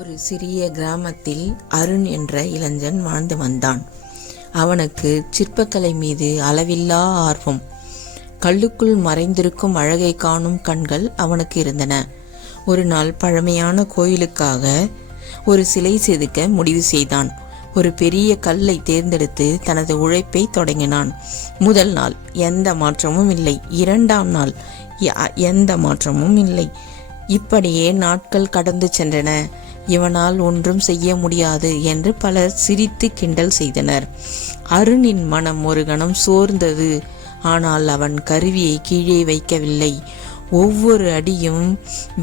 ஒரு சிறிய கிராமத்தில் அருண் என்ற இளைஞன் வாழ்ந்து வந்தான். அவனுக்கு சிற்பக்கலை மீது அளவில்லா ஆர்வம். கல்லுக்குள் மறைந்திருக்கும் அழகை காணும் கண்கள் அவனுக்கு இருந்தன. ஒரு நாள் பழமையான கோயிலுக்காக ஒரு சிலை செதுக்க முடிவு செய்தான். ஒரு பெரிய கல்லை தேர்ந்தெடுத்து தனது உழைப்பை தொடங்கினான். முதல் நாள் எந்த மாற்றமும் இல்லை. இரண்டாம் நாள் எந்த மாற்றமும் இல்லை. இப்படியே நாட்கள் கடந்து சென்றன. இவனால் ஒன்றும் செய்ய முடியாது என்று பலர் சிரித்து கிண்டல் செய்தனர். அருணின் மனம் ஒரு கணம் சோர்ந்தது. ஆனால் அவன் கருவியை கீழே வைக்கவில்லை. ஒவ்வொரு அடியும்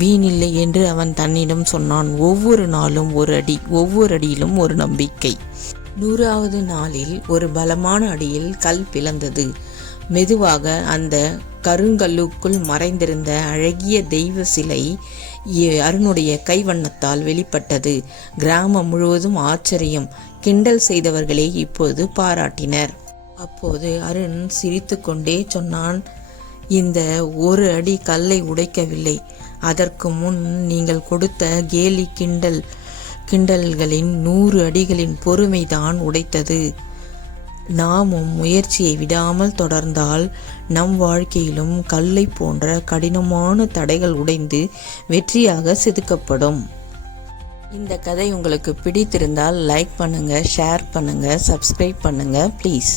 வீணில்லை என்று அவன் தன்னிடம் சொன்னான். ஒவ்வொரு நாளும் ஒரு அடி, ஒவ்வொரு அடியிலும் ஒரு நம்பிக்கை. 100வது நாளில் ஒரு பலமான அடியில் கல் பிளந்தது. மெதுவாக அந்த கருங்கல்லுக்குள் மறைந்திருந்த அழகிய தெய்வ சிலை அருணுடைய கைவண்ணத்தால் வெளிப்பட்டது. கிராமம் முழுவதும் ஆச்சரியம். கிண்டல் செய்தவர்களே இப்போது பாராட்டினர். அப்போது அருண் சிரித்து கொண்டே சொன்னான், இந்த ஒரு அடி கல்லை உடைக்கவில்லை. அதற்கு முன் நீங்கள் கொடுத்த கேலி கிண்டல்களின் 100 அடிகளின் பொறுமைதான் உடைத்தது. நாமும் முயற்சியை விடாமல் தொடர்ந்தால் நம் வாழ்க்கையிலும் கல்லை போன்ற கடினமான தடைகள் உடைந்து வெற்றியாக செதுக்கப்படும். இந்த கதை உங்களுக்கு பிடித்திருந்தால் லைக் பண்ணுங்க, ஷேர் பண்ணுங்க, சப்ஸ்கிரைப் பண்ணுங்க ப்ளீஸ்.